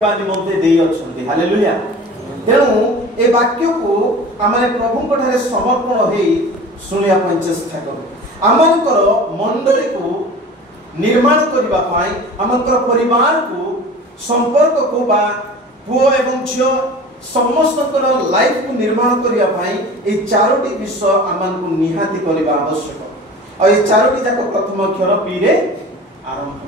निमंते देई अछंती हालेलुया। तेणु ए वाक्य को आमे प्रभु को ठारे समर्पण हेई सुनिया पय चेष्टा करू। आमनकर मंडली को निर्माण करबा पाई आमनकर परिवार को संपर्क को बा पुओ एवं झियो समस्त लाइफ को निर्माण करबा पाई ए चारोटी विषय आमन को निहाती करबा आवश्यक। और ए चारोटी जाक प्रथम अक्षर पी रे आरंभ।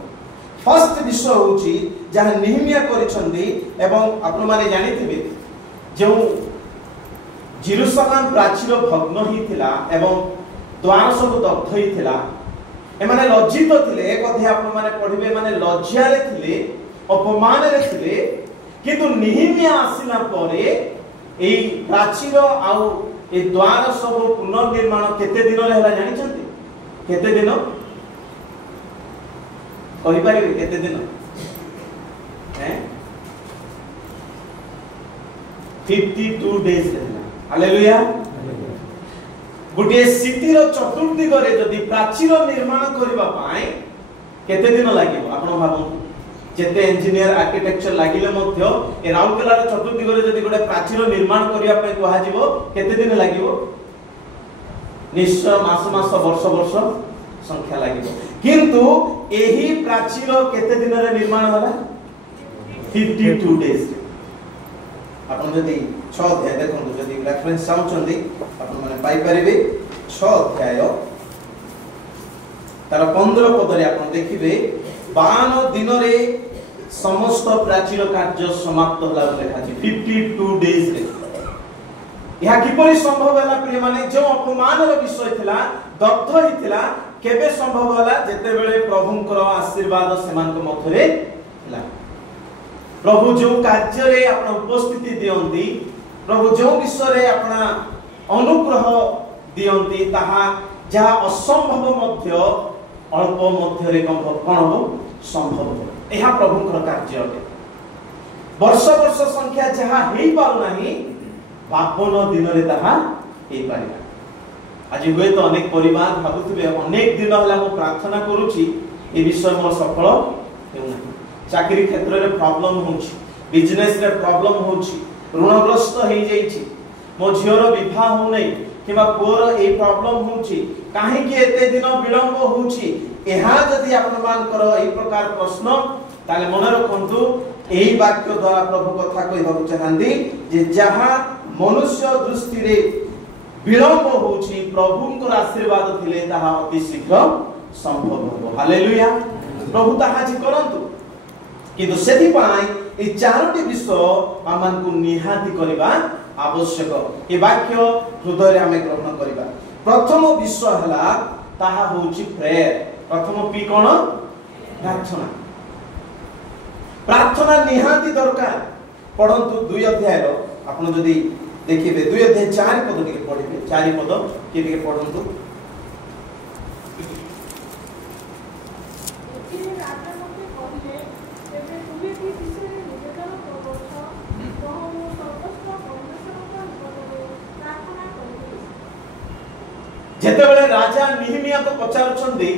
फर्स्ट विषय होची जहाँ निहमिया करिसंदी एवं आपण माने जानिथिबे जो जेरुसलेम प्राचीर भग्न हिथिला एवं द्वार सब दग्ध हिथिला एमाने लज्जित थिले। एक अध्याय आपण माने पढिबे माने लज्जा रे थिले अपमान रे थिले। किंतु निहमिया आसिना परे एई प्राचीर आउ ए द्वार सब पुनर्निर्माण केते दिन रे हला जानिछंती? केते दिन कहि पारिबे? केते दिन? 52 डेज रहला। हालेलुया। गुटे सिटी रो चतुर्दिग रे जदी प्राचीर निर्माण करबा पाए केते दिन लागिबो? आपण भाबो जेते इंजीनियर आर्किटेक्चर लागिले मध्य ए राउरकेला रो चतुर्दिग रे जदी गुटे प्राचीर निर्माण करिया पे कुहा जिवो केते दिन लागिबो? निश्चय मास मास वर्ष वर्ष संख्या लागिबो। किंतु एही प्राचीर केते दिन रे निर्माण होला? 52 डेज। आपण जदी 6 अध्याय देखंतु जदी रेफरेंस चाहउछंदी आपण माने पाई परिबे 6 अध्याय तार 15 पद रे आपण देखिबे 52 दिन रे समस्त प्राचीर कार्य समाप्त होला लेखा अछि 52 डेज रे। यह किपरि संभव होला प्रिय माने? जो अपमान रो विषय थिला दग्ध हिथिला केबे संभव होला? जेते बेले प्रभुंकर आशीर्वाद सेमान को मथरे थिला। प्रभु जो कार्य रे आपण उपस्थिति दियंती, प्रभु जो विषय रे आपण अनुग्रह दियंती ताहा जहा असंभव मध्य अल्प मध्य रे कोन हो संभव। एहा प्रभुंकर कार्य अटे। वर्ष वर्ष संख्या जहा हेई पारु नाही 52 दिन रे ताहा हेई पारिबा। आज हुए तो अनेक परिवार भाबुथिबे अनेक दिन होला मो प्रार्थना करूची ए विषय मोर सफल हेउ नाही। चाकरी क्षेत्र रे प्रॉब्लम होची, बिजनेस रे प्रॉब्लम होची, ऋणग्रस्त हेई जाईची, मो झियोर विवाह हो नै किबा पुओर ए प्रॉब्लम होची, काहे कि एते दिन विलंब होची। एहा जदी आपण मान कर ए प्रकार प्रश्न ताले मन रखंतु एही वाक्य द्वारा प्रभु कथा कहबा चाहंदी जे जहा मनुष्य दृष्टि रे विलंब होची प्रभुंकर आशीर्वाद थिले ताहा अति शीघ्र संभव हो। हालेलुया। प्रभु ताहा जी करंतु किंतु सेति पाई ए चारोटी विषय आमान को निहाती करबा आवश्यक। ए वाक्य हृदय रे हमें ग्रहण करबा। प्रथम विषय हला ताहा होची प्रेयर। प्रथम पी कोन? प्रार्थना। प्रार्थना निहाती दरकार। पढंतु 2 अध्याय रो आपण जदी देखिबे 2 अध्याय 4 पद टिके पढिबे। 4 पद के टिके पढंतु। जेते बेले राजा निहमिया को पचारुछंदी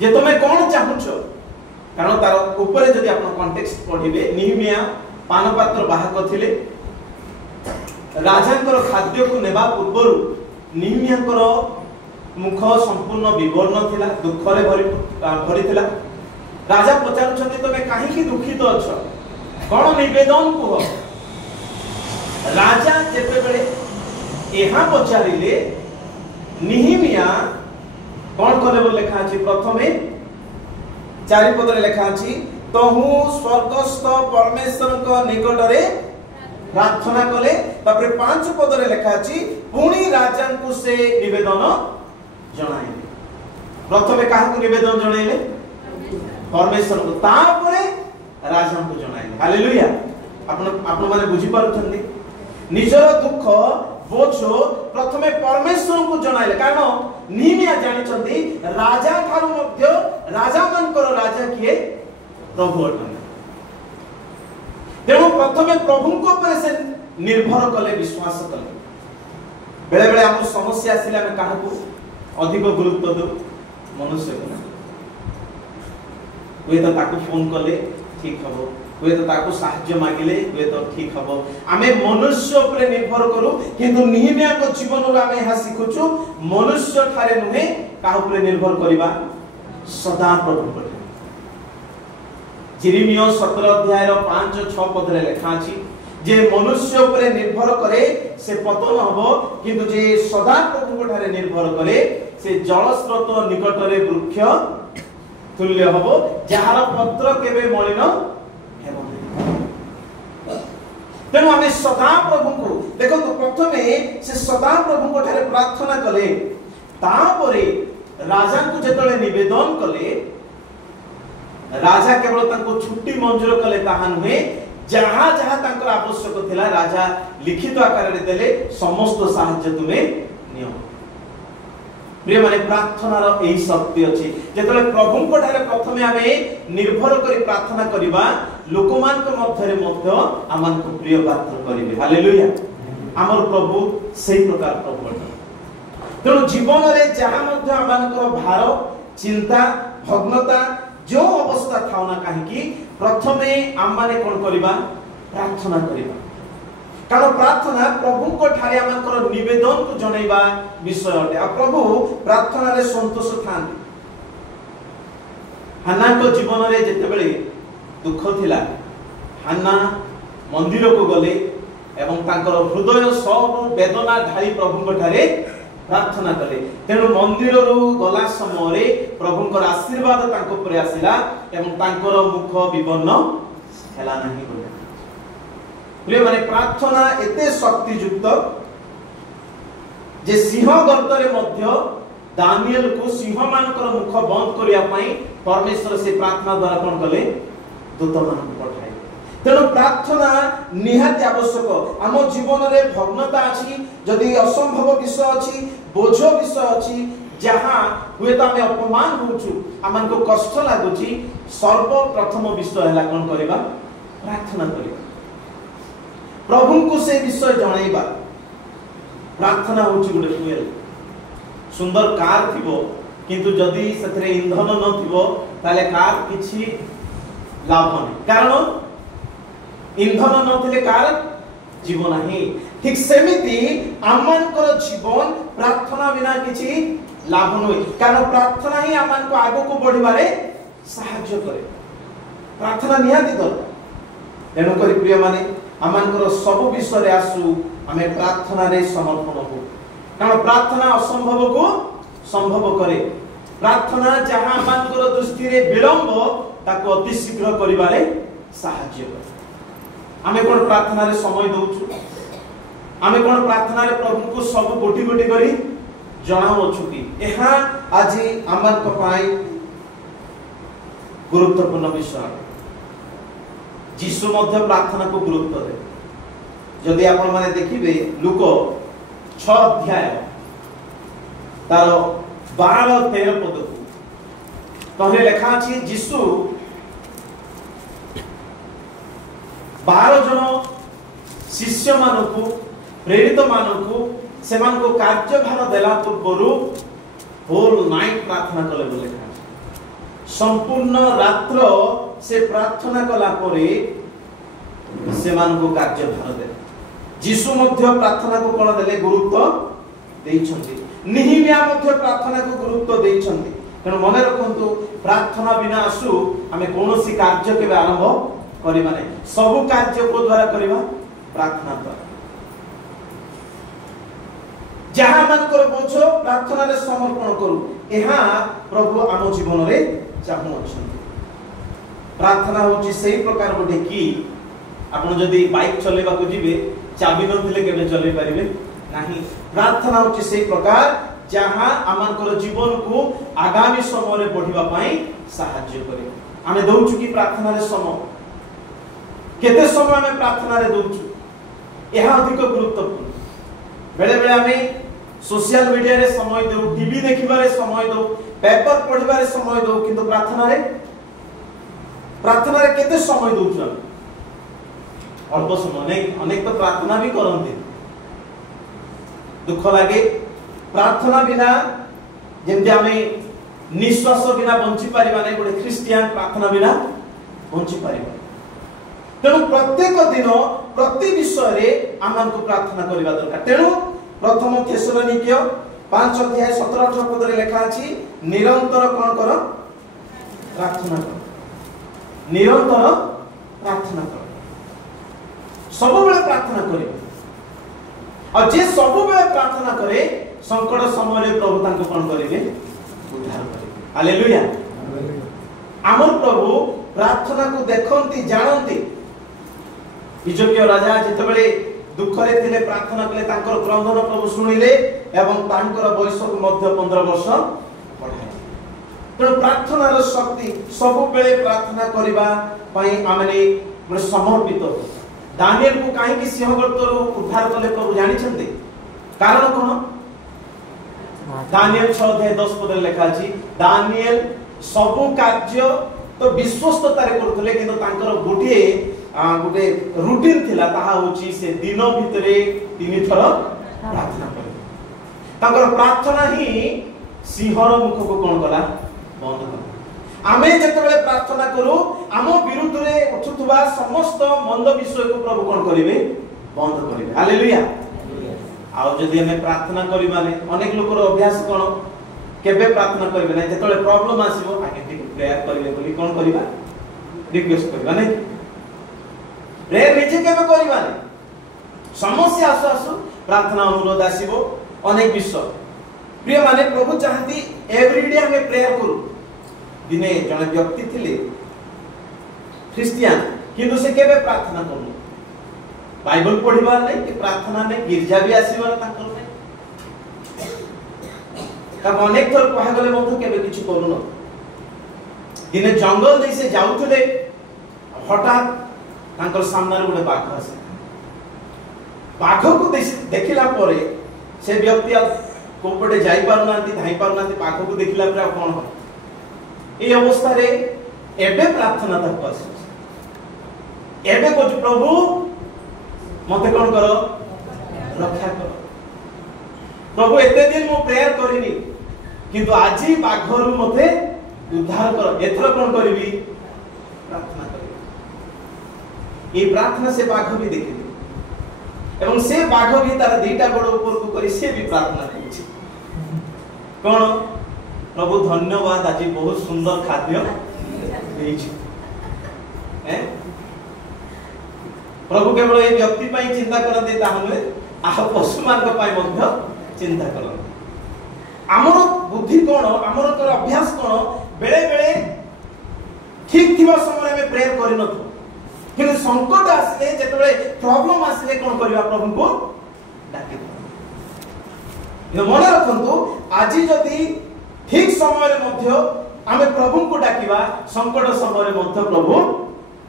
जे तमे कोन चाहुछो, कारण तार ऊपर जदी आपण कॉन्टेक्स्ट पढिबे निहमिया पानपात्र बाहक थिले। राजांकर खाद्य को नेबा पूर्वरु निहमियाकर मुख संपूर्ण विवर्ण थिला, दुख रे भरी थिला। राजा पचारुछंदी तमे काहे कि दुखित अछ, कोन निवेदन कुह। राजा जेते बेले एहा पचारिले निहमिया कोन करे बोल लेखा अछि? प्रथमे 4 पद रे लेखा अछि तहु स्वर्गस्थ परमेश्वर को निकट रे प्रार्थना कले। तापर 5 पद रे लेखा अछि पुणी राजा को से निवेदन जणाइले। प्रथमे काहा को निवेदन जणाइले? परमेश्वर को। तापरे राजा को जणाइले। हालेलुया। आपण माने बुझी पारुछंदी निजर दुख बोझ प्रथमे परमेश्वर को जणाइले। कारण निहमिया जानिछंदी राजा थारु मध्य राजा मानकर राजा किए? प्रभु अटन। तेणु प्रथमे प्रभु को ऊपर से निर्भर कले, विश्वास कले। बेले बेले हम समस्या आसिले हम काहा को अधिक गुरुत्व दो? मनुष्य को। हुए तो ताकू फोन कले ठीक हम हुए तो ताको साहाय्य मागिले हुए तो ठीक हम आमे मनुष्य उपरे निर्भर करू किंतु निहिमिया को जीवन रो आमे हा सिखुछु मनुष्य ठारे नुहे का उपरे निर्भर करिबा सदा प्रभु पर जिरिमियो 17 अध्याय रो 5-6 पद रे लिखा अछि जे मनुष्य उपरे निर्भर करे से पतन हबो किंतु जे सदा प्रभु को ठारे निर्भर करे से जल स्रोत निकट रे वृक्ष तुल्य हबो जहार पत्र केबे मलिन हेबो तेनु आमे सदा प्रभु को देखो तो प्रथमे से सदा प्रभु को ठारे प्रार्थना कले तापरे राजा को जेतले निवेदन कले राजा केवल ताको छुट्टी मंजूर कले ताहा नुहे जहां जहां तांकर आवश्यक थिला राजा लिखित आकार रे देले समस्त साहाय्य तुमे नियो प्रिय माने प्रार्थना रो एही शक्ति अछि जेतले प्रभु को ठारे प्रथमे आमे निर्भर करी प्रार्थना करिबा लोकमान के मध्य रे मध्य आमान को प्रिय पात्र करिवे हालेलुया हमर प्रभु सेही प्रकार प्रभु तेणु जीवन रे जहां मध्य आमान को भार चिंता भग्नता जो अवस्था थाउना काहे कि प्रथमे आम माने कोन करिबा प्रार्थना करिबा कारण प्रार्थना प्रभु को ठारे आमकर निवेदन को जणैबा विषय अटे आ प्रभु प्रार्थना रे संतोष थांती हाना को जीवन रे जेते बेले दुख थिला हाना मंदिर को गले एवं तांकर हृदय सब वेदना ढाली प्रभु को ठारे प्रार्थना कले तेणु मंदिर रु गला समय प्रभुंकर आशीर्वाद तांको पर आसिला एवं तांकर मुख विवर्ण हेला नहीं बोले प्रिय माने प्रार्थना एते शक्ति युक्त जे सिंह गर्त रे मध्य दानिएल को सिंह मानकर मुख बंद करिया पई परमेश्वर से प्रार्थना द्वारा कोन कले दूत मान पठाए तेणु प्रार्थना निहाती आवश्यक आम जीवन रे भग्नता अछि जदि असंभव विषय अछि बोझ विषय अछि जहां हुए तो आमे अपमान होछु आमान को कष्ट लागुछि सर्वप्रथम विषय हला कोन करबा प्रार्थना करबा प्रभु को से विषय जणाइबा प्रार्थना होछि गुडे फुएल सुंदर कार थिबो किंतु जदि सथरे इंधन न थिबो ताले कार किछि लाभ नै कारण इंधन न थिले कार जीवन नाही ठीक सेमिति आमानकर जीवन प्रार्थना बिना किछि लाभ नै कारण प्रार्थना ही आमान को आगो को बढ़िबारे सहाय्य करे प्रार्थना निहाती दरकार तेणु करी प्रिय माने आमानकर सब विषय रे आसु आमे प्रार्थना रे समर्पण हो कारण प्रार्थना असंभव को संभव करे प्रार्थना जहां आमानकर दृष्टि रे विलंब ताको अति शीघ्र करिबारे सहाय्य करे आमे कोन प्रार्थना रे समय दउछु आमे कोन प्रार्थना रे प्रभु को सब गोटी गोटी करी जणाउ छु कि एहा आज आमान को पाई गुरुत्वपूर्ण विषय जीसु मध्य प्रार्थना को गुरुत्व दे जदि आपण माने देखिबे लूक 6 अध्याय तार 12-13 पद को तहरे लेखा अछि जीसु 12 जन शिष्य मानकु प्रेरित मानकु सेमान को कार्यभार देला पूर्वरु होल नाइट प्रार्थना कले बोले संपूर्ण रात्र से प्रार्थना कला परे सेमान को कार्यभार दे जीसु मध्य प्रार्थना को कोन देले गुरुत्व देइछन्ति निहिमिया मध्य प्रार्थना को गुरुत्व देइछन्ति तेणु मने रखंतु प्रार्थना बिना आसु आमे कोनोसी कार्य केबे आरंभ करिबा नै सब कार्य को द्वारा करिबा प्रार्थना द्वारा जहां मन कर बोझ प्रार्थना रे समर्पण करू एहा प्रभु आम जीवन रे चाहू अछन्ति प्रार्थना होची सेही प्रकार गोटे की आपण जदी बाइक चलेबा को जिवे चाबी न थिले केबे चले परिबे नाही प्रार्थना होची सेही प्रकार जहां आमानकर जीवन को आगामी समय रे बढ़िबा पई सहाय्य करे आमे दउछु की प्रार्थना रे समय केते समय आमे प्रार्थना रे दउछु एहा अधिक गुरुत्वपूर्ण बेले बेले आमे सोशल मीडिया रे समय दउ टीवी देखिबा रे समय दउ पेपर पढिबा रे समय दउ किंतु प्रार्थना रे केते समय दउछु अल्प समय नै अनेक तो प्रार्थना भी करन्ते दुख लागे प्रार्थना बिना जेमते आमे निश्वास बिना बंची परिबा नै गोटे ख्रिस्टियन प्रार्थना बिना बंची परिबा तेणु प्रत्येक दिन प्रति विषय आमको प्रार्थना करबा दरकार। तेणु प्रथम थेसलोनिके 5 अध्याय 17-18 पद रे लिखा अछि निरंतर कोन कर प्रार्थना कर, निरंतर प्रार्थना कर, सब बेले प्रार्थना करे। और जे सब बेले प्रार्थना करे संकट समय प्रभु तांको कोन करिवे उद्धार करिवे। हालेलुया। आमर प्रभु प्रार्थना को देखंती जानंती। इजोकिया राजा जेतबेले दुख रे थिले प्रार्थना कले तांकर क्रंदन प्रभु सुनिले एवं तांकर बयस को मध्य 15 वर्ष बढ़ाए। तेणु प्रार्थनार शक्ति सब बेले प्रार्थना करिबा पई आमने समर्पित हो। दानिएल को काहे कि सिंहगर्तरू उद्धार कले प्रभु जानि छथि कारण कोन? दानिएल 6 अध्याय 10 पद लिखा अछि दानिएल सब कार्य तो विश्वस्ततारे करथले किंतु तांकर गोटे रूटीन थिला ताहा होची से दिन भितरे 3 थर प्रार्थना करे। तांकर प्रार्थना ही सिंहर मुख को कोन कला बंद कला। आमे जेतेबेले प्रार्थना करू आम विरुद्ध रे उठुथबा समस्त मंद विषय को प्रभु कोन करिवे बंद करिवे। हालेलुया। आ जदि हमें प्रार्थना करी माने अनेक लोकर अभ्यास कोन केबे प्रार्थना करिवे नै जेतेबेले प्रॉब्लम आसीबो आगे ठीक प्रेयर करिवे बोली कोन करिवा रिक्वेस्ट करिवा नै प्रेयर निजे केबे करिवा नै समस्या आसु आसु प्रार्थना अनुरोध आसीबो अनेक विषय। प्रिय माने प्रभु चाहती एवरीडे हमें प्रेयर करू। दिने जने व्यक्ति थिले ख्रिस्टियन किंतु से केबे प्रार्थना करू बाइबल पढिबार नै कि प्रार्थना नै गिरजा भी आसीबार ताकर नै तब अनेक थर कहा गले मत केबे किछ करू न। दिने जंगल जैसे जाउथले हठात तांकर सामने गोटे बाघ आसे। बाघ को देखिला परे से व्यक्ति कोपटे जाई पारुनांती धाई पारुनांती बाघ को देखिला परे कोन हो ए अवस्था रे एबे प्रार्थना तक पास एबे को प्रभु मते कोन करो रक्षा करो। प्रभु एते दिन मो प्रेयर करिनी किंतु आजी बाघरू मते उद्धार करो। एथर कोन करबी प्रार्थना करबी। ए प्रार्थना से बाघ भी देखि एवं से बाघ भी तार दीटा गोड़ ऊपर को करी से भी प्रार्थना करछि कोन प्रभु धन्यवाद आज बहुत सुंदर खाद्य देछि। प्रभु केवल ए व्यक्ति पई चिंता करते ताहले आ पशु मान पई मध्य चिंता करते। हमर बुद्धि कोन हमर कर अभ्यास कोन बेले बेले ठीक थिबा समय में प्रेयर करि नथु किंतु संकट आसले जेतबे प्रॉब्लम आसले कोन करबा प्रभु को डाके। मन रखंतु आज जदि ठीक समय रे मध्य आमे प्रभु को डाकिबा संकट समय रे मध्य प्रभु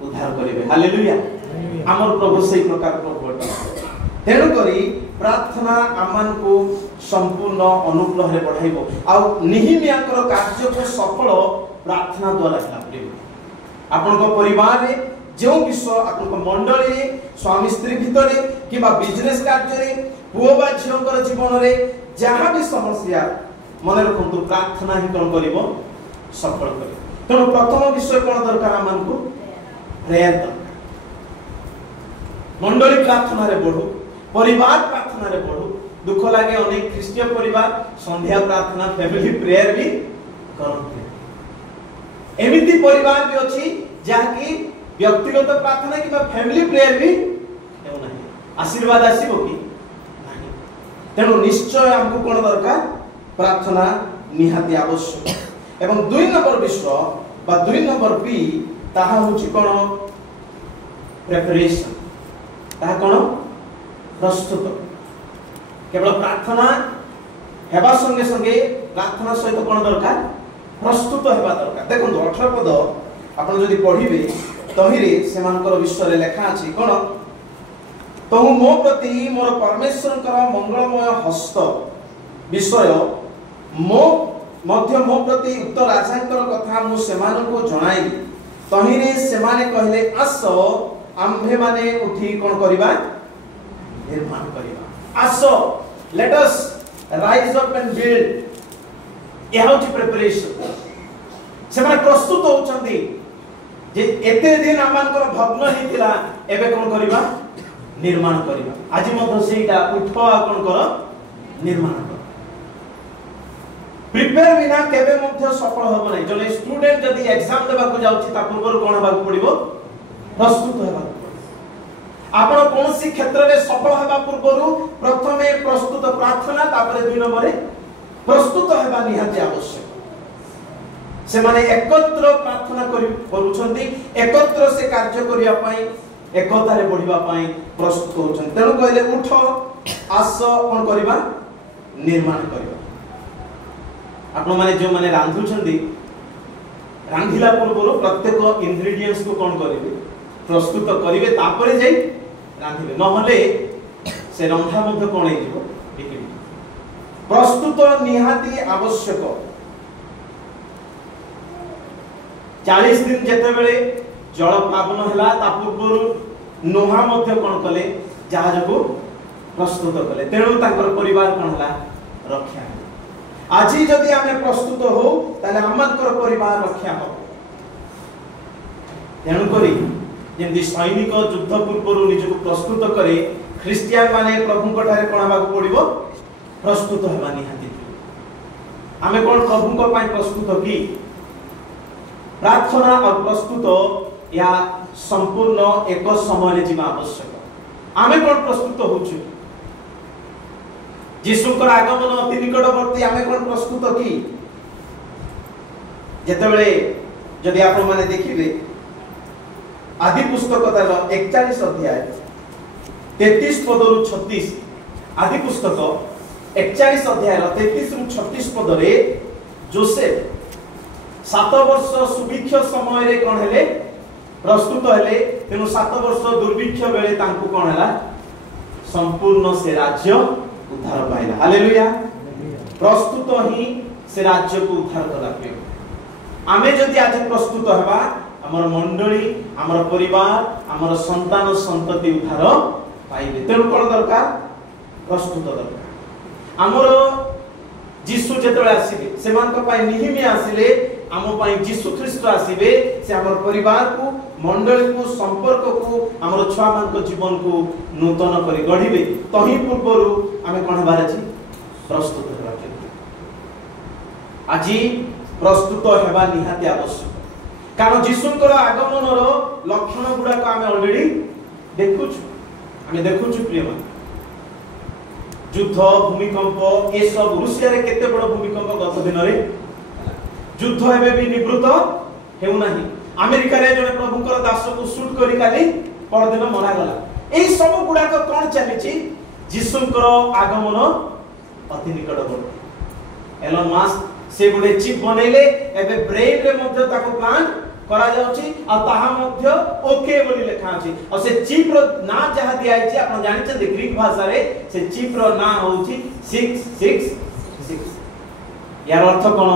उद्धार करिवे। हालेलुया। हमर प्रभु सही प्रकार प्रभु तेणु करी प्रार्थना आमान को संपूर्ण अनुग्रह रे बढ़ाइबो आ निहिमिया कर कार्य को सफल प्रार्थना द्वारा होला। आपन को परिवार रे जो विषय आपन को मंडली रे स्वामी स्त्री भितरे किबा बिजनेस कार्य रे पुओ बा झियोकर जीवन रे जहां भी समस्या मन रखंतु प्रार्थना ही कोन करिवो सफल करिवो। तेणु प्रथम विषय कोन दरकार आमान को प्रेयर दरकार। मंडली प्रार्थना रे बढ़ो परिवार प्रार्थना रे बढ़ो। दुख लागे अनेक ख्रिस्टीय परिवार संध्या प्रार्थना फैमिली प्रेयर भी करते। एमिति परिवार भी अछि जहा कि व्यक्तिगत प्रार्थना कि फैमिली प्रेयर भी हेउ नाही आशीर्वाद आसीबो कि नाही। तेणु निश्चय हमको कोन दरकार प्रार्थना निहाती आवश्यक। एवं 2 नंबर विषय बा 2 नंबर बी ताहा होछि कोन प्रिपरेशन ताहा कोन प्रस्तुत। केवल प्रार्थना हेबा संगे संगे प्रार्थना सहित कोन दरकार प्रस्तुत हेबा दरकार। देखो 18 पद आपण जदि पढिबे तहिरे सेमानकर विषय रे लेखा अछि कोन तहु मो प्रति मोर परमेश्वरकर मंगलमय हस्त विषय मो मध्य मो प्रति उक्त राजांकर कथा मु सेमान को जणाई तहिरे सेमाने कहले आस आम्भे माने उठी कोन करिबा निर्माण करिबा। As let us rise up and build. यह होची प्रिपरेशन। सेमाने प्रस्तुत होचंदी जे एते दिन आमानकर भग्न हितिला एबे कोन करिबा निर्माण करिबा आज मध्य सेटा उठ आ कोन कर निर्माण कर प्रिपेयर बिना केबे मध्य सफल होबो नै जने स्टूडेंट जदी एग्जाम देबा को जाउछि ता पूर्व कोन हेबा पड़िबो प्रस्तुत हेबा आपण कोनसी क्षेत्र रे सफल हेबा पूर्वरु प्रथमे प्रस्तुत प्रार्थना तापरे 2 नंबर प्रस्तुत हेबा निहाती आवश्यक से माने एकत्र प्रार्थना करूछंती एकत्र से कार्य करिया पई एकता रे बढ़िबा पई प्रस्तुत होछन तेनु कहले उठ आस कोन करबा निर्माण करबा आपण माने जो माने रांधुछंती रांधिला पूर्व प्रत्येक इंग्रेडिएंट्स को कोन करिवे प्रस्तुत करिवे तापरे जाई रांधिबे न होले से रंधा मध्ये कोन हेजिवो बिकिबे प्रस्तुत निहाती आवश्यक 40 दिन जेते बेले जल प्लावन हला ता पूर्व नोहा मध्ये कोन कले जहाज को प्रस्तुत कले तेणु ताकर परिवार कोन हला रक्षा आज जदि हमें प्रस्तुत हो ताले हमनकर परिवार रक्षा हो तेणु करी जेंति सैनिक युद्ध पूर्व निजको प्रस्तुत करे ख्रिस्टियन माने प्रभु कठारे कोन हबा को पड़िबो प्रस्तुत हेबा निहाती हमें कोन प्रभु को पाई प्रस्तुत की प्रार्थना और प्रस्तुत या संपूर्ण एक समय जीवा आवश्यक आमे कोन प्रस्तुत होछु यीशुकर आगमन अति निकटवर्ती आमे कोन प्रस्तुत की जेते बेले जदि आपण माने देखिबे आदि पुस्तक तार 41 अध्याय 33 पदरु 36 आदि पुस्तक 41 अध्याय 33 रु 36 पद रे जोसेफ 7 वर्ष सुभिक्ष समय रे कोन हेले प्रस्तुत हेले तेनु 7 वर्ष दुर्भिक्ष बेले तांकु कोन हला संपूर्ण से राज्य उद्धार पाइला हालेलुया प्रस्तुत ही से राज्य को उद्धार कला पे आमे जदि आज प्रस्तुत हबा हमर मंडली हमर परिवार हमर संतान संतति उद्धार पाइबे तेनु कोन दरकार प्रस्तुत दरकार हमर जीसु जेतबे आसीबे सेमान को पाई निहिमी आसीले आमो पाई जीसु ख्रिस्ट आसीबे से हमर परिवार को मंडली को संपर्क को हमर छुआ मान को जीवन को नूतन करी गढिबे तही पूर्वरु आमे कोन बार अछि प्रस्तुत हेबा आजी प्रस्तुत हेबा निहाती आवश्यक कारण जीसुकर आगमन रो लक्षण गुडा को आमे ऑलरेडी देखुछु आमे देखुछु प्रियमान युद्ध भूमिकंप ए सब रूसिया रे केते बड़ भूमिकंप गत दिन रे युद्ध हेबे भी निवृत्त हेउ नाही अमेरिका रे जने प्रभुकर दास को शूट करी काली पर दिन मरा गला ए सब गुडा को कोन चली छी जीसुकर आगमन अति निकटवर्ती एलन मास्क से गुडे चिप बनेले एबे ब्रेन रे मध्ये ताको प्लान करा जाउची आ ताहा मध्ये ओके बोली लिखा अछि और से चिप रो ना जहा दिया अछि आपण जानि छ ग्रीक भाषा रे से चिप रो ना होउची 666 यार अर्थ कोन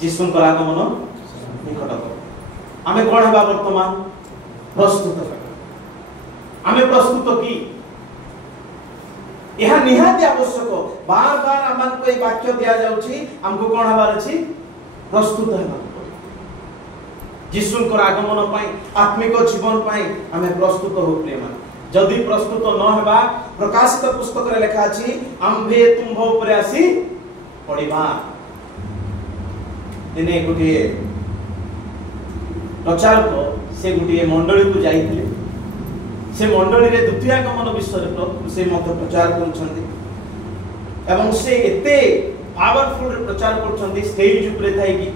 जीसुकर आगमन निकटवर्ती आमे कोन हेबा वर्तमान प्रस्तुत आमे प्रस्तुत की यह निहाती आवश्यक बार बार हमन को ए वाक्य दिया जाउची हमको कोन हबार अछि प्रस्तुत हेबा जीसुकर आगमन पई आत्मिक जीवन पई हमें प्रस्तुत हो प्रेम जदि प्रस्तुत न हेबा प्रकाशित पुस्तक रे लिखा अछि आम्भे तुंभ ऊपर आसी पडिबा दिने गुटिए प्रचारक से गुटिए मंडली को जाइथिले से मंडली रे द्वितीय आगमन विषय से मत प्रचार करूछन्ती एवं से एते पावरफुल प्रचार करूछन्ती स्टेज ऊपर थाई कि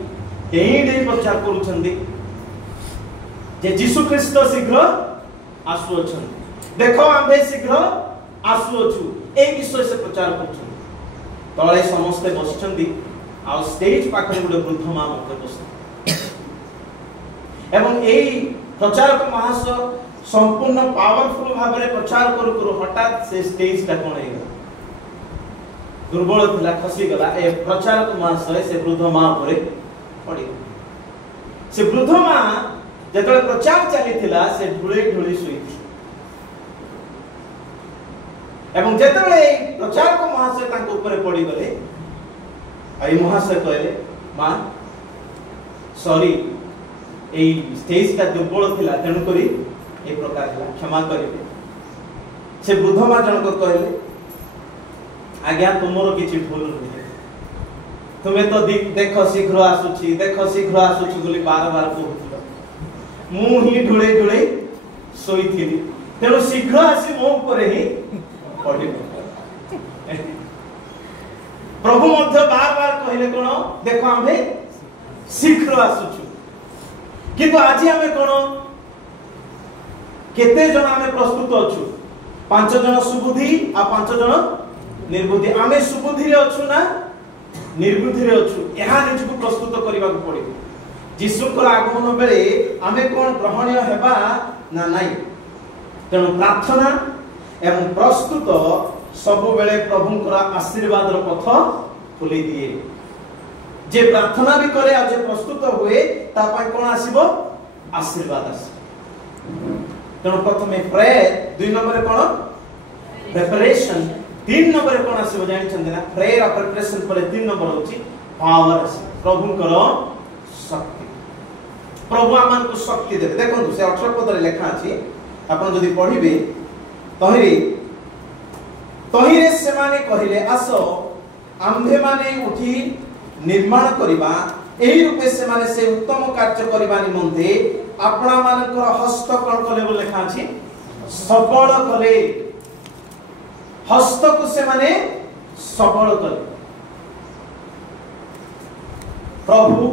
एही प्रचार करूछन्ती जे यीशु ख्रिस्ट शीघ्र आसुअछन्ती देखो आम्भे शीघ्र आसुअछु ए विषय से प्रचार करूछन्ती तळे समस्त बसछन्ती आ स्टेज पाखरे गुडे वृद्ध मा मते बस एवं एही प्रचारक महाशय संपूर्ण पावरफुल भाबरे प्रचार करू करू हठात से स्टेज ता कोन हेगा दुर्बल थिला खसी गला ए प्रचारक महाशय से वृद्ध मा ऊपर पड़ी से वृद्ध मा जेतले प्रचार चली थिला से ढुळे ढुळे सुई एवं जेतले प्रचारक महाशय तांको ऊपर पड़ी गले आई महाशय कहले मां सॉरी এই স্টেজটা দুର୍ବଳ ଥିଲା ତେଣୁ କରି এই ପ୍ରକାର ହେଲା क्षमा କରିବେ से वृद्ध माँ जनक कहले आज्ञा तुमर किछि भूल नुहे तुम्हें तो देख शीघ्र आसुची बोली बार बार कहूथिल मु ही ढुले ढुले सोईथिली तेणु शीघ्र आसी मो ऊपर ही पड़िब प्रभु मध्य बार बार कहले कोन देखो आमे शीघ्र आसुछु किंतु आज आमे कोन केते जन आमे प्रस्तुत अछु 5 जन सुबुद्धि आ 5 जन निर्बुद्धि आमे सुबुद्धि रे अछु ना निर्बुद्धि रे अछु एहा निजको प्रस्तुत करबा को पड़िबो जीशुकर आगमन बेले आमे कोन ग्रहणीय हेबा ना नाही तेणु प्रार्थना एवं प्रस्तुत सब बेले प्रभुंकर आशीर्वाद रो पथ खोली दिए जे प्रार्थना भी करे आ जे प्रस्तुत हुए ता पय कोन आसीबो आशीर्वाद आसी तेणु प्रथमे प्रेयर 2 नंबर कोन प्रिपरेशन 3 नंबर कोन आसीबो जानि छन्ते ना प्रेयर और प्रिपरेशन पर 3 नंबर होची पावर प्रभुंकर शक्ति प्रभु आमान को शक्ति देबे देखंतु से 18 पद रे लेखा अछि आपण जदि पढिबे तहिरे से माने कहिले आसो आम्भे माने उठी निर्माण करिबा एही रूपे से माने से उत्तम कार्य करिबा निमंते आपणा मानकर हस्त कोन कले बोल लेखा अछि सबल कले हस्त को से माने सबल कले प्रभु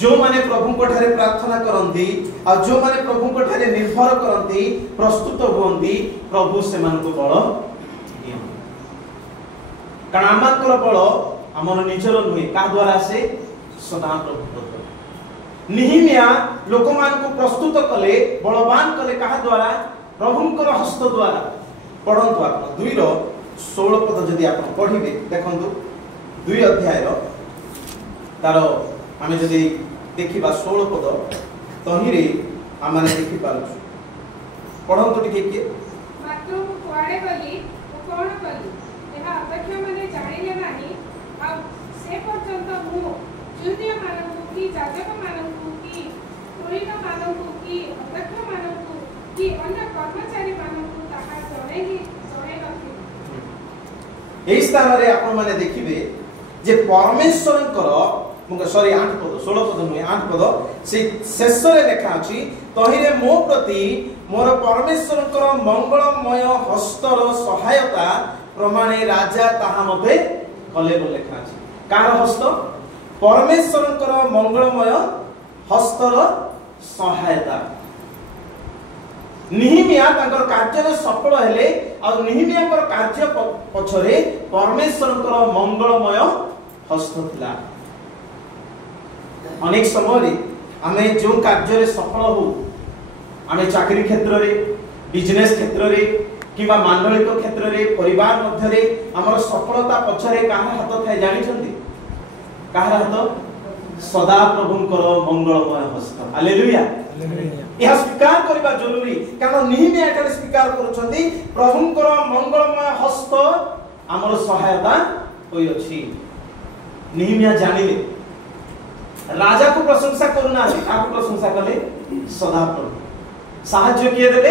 जो माने प्रभु को ठारे प्रार्थना करंती आ जो माने प्रभु को ठारे निर्भर करंती प्रस्तुत होंती प्रभु से मान को बळ कारण आमाकर बळ हमर निजर नुहे का द्वारा से सदा प्रभु द्वारा निहिमिया लोक मान को प्रस्तुत कले बलवान कले का द्वारा प्रभुंकर हस्त द्वारा पढंतु आप 2 रो 16 पद जदि आप पढिबे देखंतु 2 अध्याय रो तार आमे जदि देखिबा 16 पद तहिरे आमाने देखि पालछु पढंतु टिके के मात्र कुआडे गली कोन कली एहा अध्यक्ष माने जानिले नाही आ से पर्यंत मु जुदिय मानकु की जाजक मानकु की पुरीन मानकु की अध्यक्ष मानकु की अन्य कर्मचारी मानकु ताहा जणे नथि एई स्थान रे आपण माने देखिबे जे परमेश्वरंकर सॉरी 8 पद 16 पद नुहे 8 पद से शेष रे लिखा अछि तहिरे मो प्रति मोर परमेश्वरंकर मंगलमय हस्तर सहायता प्रमाणे राजा ताहा मते कले बोल लिखा अछि कार हस्त परमेश्वरंकर मंगलमय हस्तर सहायता निहिमिया तांकर कार्य सफल हेले आ निहिमियाकर कार्य पछरे परमेश्वरंकर मंगलमय हस्त थिला अनेक समय आमे जो कार्य रे सफल हो आमे चाकरी क्षेत्र रे बिजनेस क्षेत्र रे किबा मांडलिक क्षेत्र रे परिवार मध्य रे हमर सफलता पछरे काहा हाथ थाय जानि छथि काहा हाथ सदा प्रभुंकर मंगलमय हस्त हालेलुया यह स्वीकार करबा जरूरी कारण निहिमिया एटा स्वीकार करूछथि प्रभुंकर मंगलमय हस्त हमर सहायता होई अछि निहिमिया जानिले राजा को प्रशंसा करना आप प्रशंसा कले सदा प्रभु साहाय्य किए देले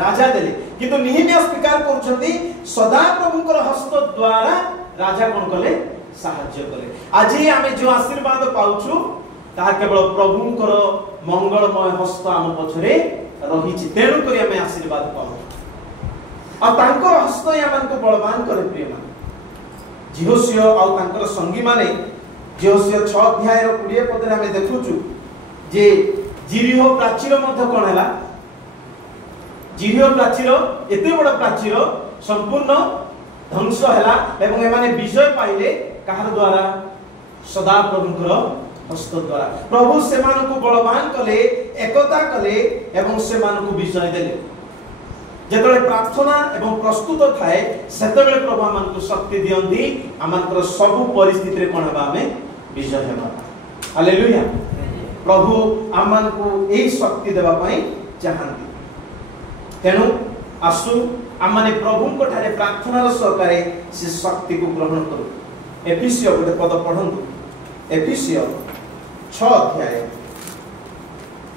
राजा देले किंतु निहिमिया स्वीकार करछथि सदा प्रभुकर हस्त द्वारा राजा कोन कले साहाय्य कले आज आमे जो आशीर्वाद पाउछु ता केवल प्रभुकर मंगलमय हस्त आम पछरे रहिछि तेणु करी आमे आशीर्वाद पाउ आ तांकर हस्त यामान को बलवान करे प्रिय मान जिहोसिया आ तांकर संगी माने जिहोसिया 6 अध्याय रो 20 पद रे हमें देखुछु जे जिरिहो प्राचीर मध्य कोन हैला जिरिहो प्राचीर एते बड़ प्राचीर संपूर्ण ध्वंस हैला एवं एमाने विजय पाइले काहर द्वारा सदा प्रभुकर हस्त द्वारा प्रभु सेमान को बलवान कले एकता कले एवं सेमान को विजय देले जेतले प्रार्थना एवं प्रस्तुत थाए सेतबेले प्रभु आमान को शक्ति दियंती आमानकर सब परिस्थिति रे कोन हेबा हमें विजय हेबा हालेलुया प्रभु आमान को एई शक्ति देबा पई चाहंती तेनु आसु आमाने प्रभु को ठारे प्रार्थना रो सहकारे से शक्ति को ग्रहण करू एफिसियो गोटे पद पढंतु एफिसियो 6 अध्याय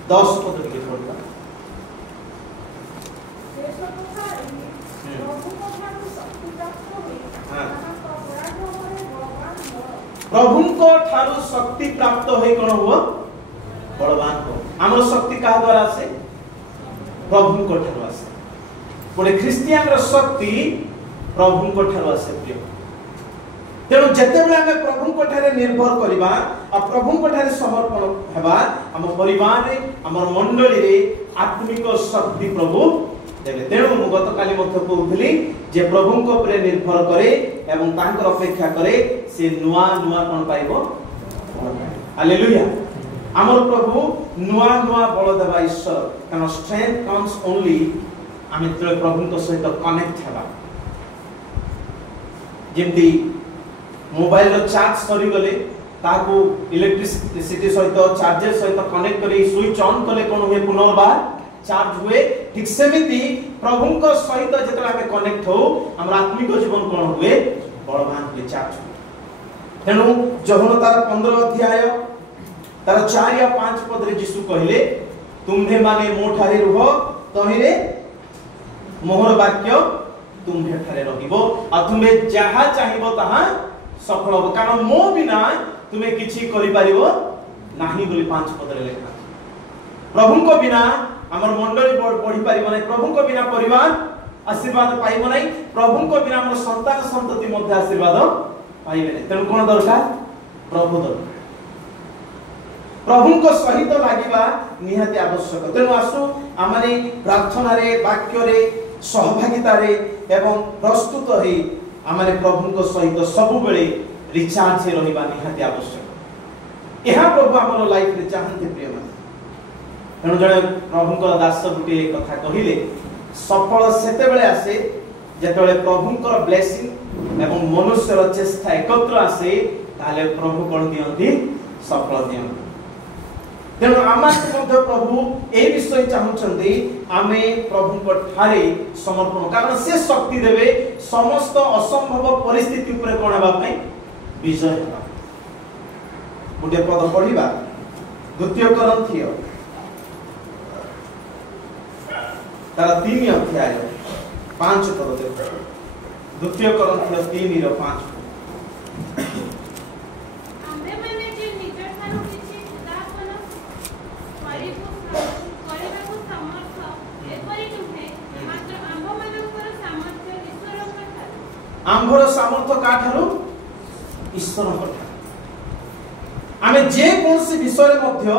10 पद के पढ़ा प्रभु को ठारू शक्ति प्राप्त होई कोन हुआ बलवान हो। हमर शक्ति का द्वारा से प्रभु को ठारू आसे। गोटे ख्रिस्टियन रो शक्ति प्रभु को ठारू आसे प्रिय। तेणु जते बेला हमें प्रभु को ठारे निर्भर करिबा आ प्रभु को ठारे समर्पण हेबा हम परिवार रे हमर मंडली रे आत्मिक शक्ति प्रभु देबे। तेणु मु गत काली मध्य कहउथली जे प्रभु को ऊपर निर्भर करे एवं तांकर अपेक्षा करे से नुआ नुआ कोन पाइबो। हालेलुया। हमर प्रभु नुआ नुआ बल देबा ईश्वर। कारण स्ट्रेंथ कम्स ओनली आमे जले प्रभु को सहित कनेक्ट हेबा। जेमती मोबाइल रो चार्ज सरी गले ताको इलेक्ट्रिसिटी सहित चार्जर सहित कनेक्ट करी स्विच ऑन कले कोन हुए पुनर्बार चार्ज हुए। ठीक सेमिति प्रभु को सहित जेतला हमें कनेक्ट हो हमर आत्मिक जीवन कोन हुए बलवान हुए चार्ज हुए। तेणु यूहन्ना तार 15 अध्याय तार 4 या 5 पद रे यीशु कहिले तुम्हे माने मो ठारे रुह तहिरे मोहर वाक्य तुम्हे ठारे रहिबो आ तुमे जहा चाहिबो ताहा सफल हो। कारण मो बिना तुमे किछि करि पारिबो नाही बोली 5 पद रे लिखा। प्रभु को बिना हमर मंडली बढ़ी पारिबो नै। प्रभु को बिना परिवार आशीर्वाद पाइबो नै। प्रभु को बिना हमर संतान संतति मध्ये आशीर्वाद पाइबे नै। तेणु कोन दरकार प्रभु दरकार। प्रभु को सहित लागिबा निहाती आवश्यक। तेणु आसु आमाने प्रार्थना रे वाक्य रे सहभागिता रे एवं प्रस्तुत होई आमाने प्रभु को सहित सब बेले रिचार्ज रहिबा निहाती आवश्यक। एहा प्रभु हमर लाइफ रे चाहन्ते प्रिय मन। तेणु जड़े प्रभु को दास गुटे कथा कहिले सफल सेते बेले आसे जेतेबेले प्रभु को ब्लेसिंग एवं मनुष्य रो चेष्टा एकत्र आसे ताले प्रभु कोन दियंती सफल दियंती। तेणु आमार मध्य प्रभु ए विषय चाहुचंती आमे प्रभु को ठारे समर्पण। कारण से शक्ति देवे समस्त असंभव परिस्थिति ऊपर कोन हेबा पई विजय हेबा। गुटे पद पढिबा 2 कोरिन्थियो तार 3 अध्याय 5 पद देखो। 2 कोरिन्थियो 3 रो 5 आम्भर सामर्थ्य का ठारू ईश्वर को ठारू आमे जे कोनसी विषय मध्य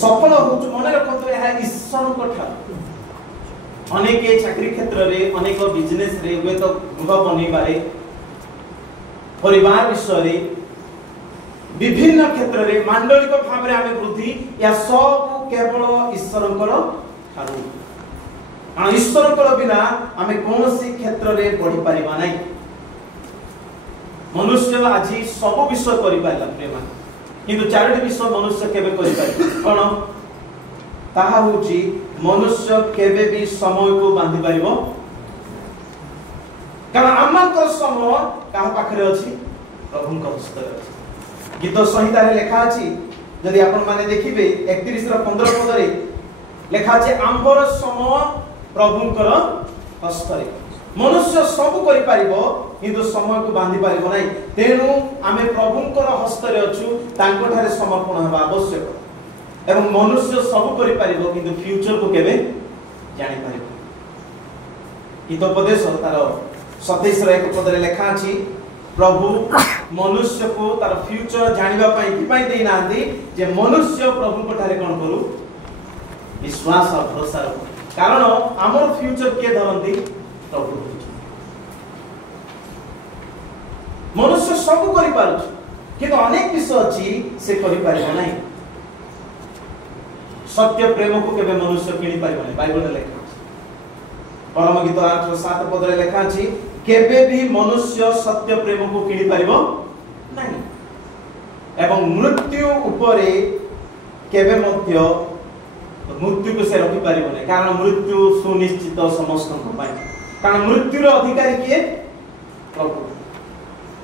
सफल होच मने रखतो यह ईश्वर को ठारू। अनेक चाकरी क्षेत्र रे अनेक बिजनेस रे हुए तो गृह बनिबारे परिवार विषय रे विभिन्न क्षेत्र रे मांडलिक भाव रे आमे वृद्धि या सब केवल ईश्वर को ठारू। ईश्वर को बिना आमे कोनसी क्षेत्र रे बढ़ी परिबा नै। मनुष्य आज सब विषय करि पाइला प्रेम किंतु चारोटी विषय मनुष्य केबे करि पारि कोन ताहा होची मनुष्य केबे भी समय को बांधि पारिबो। कारण आमकर समय काहा पाखरे अछि प्रभु को हस्ते अछि। गीत संहिता रे लेखा अछि यदि आपण माने देखिबे 31 रो 15 पद रे लेखा अछि आम्बर समय प्रभुंकर हस्तरे। मनुष्य सब करि पारिबो किंतु समय को बांधि पारिबो नै। तेनु आमे प्रभुंकर हस्तरे अछु तांको ठारे समर्पण हेबा आवश्यक। एवं मनुष्य सब करि पारिबो किंतु फ्यूचर को केबे जानि पारिबो। हितोपदेश तार 27 रो 1 पद रे लेखा अछि प्रभु मनुष्य को तार फ्यूचर जानिबा पई कि पई देई नांदी जे मनुष्य प्रभु को ठारे कोन करू विश्वास और भरोसा रखो। कारण आमर फ्यूचर के धरंती प्रभु। मनुष्य सब करि पारुछ किंतु अनेक विषय अछि से करि पारिबो नै। सत्य प्रेम को केबे मनुष्य किनि पारिबो नै। बाइबल रे लेखा अछि परम गीत 8:7 पद रे लेखा अछि केबे भी मनुष्य सत्य प्रेम को किनि पारिबो नै। एवं मृत्यु उपरे केबे मध्य मृत्यु को से रखि पारिबो नै। कारण मृत्यु सुनिश्चित समस्त को पाइ। कारण मृत्यु रो अधिकारी के प्रभु।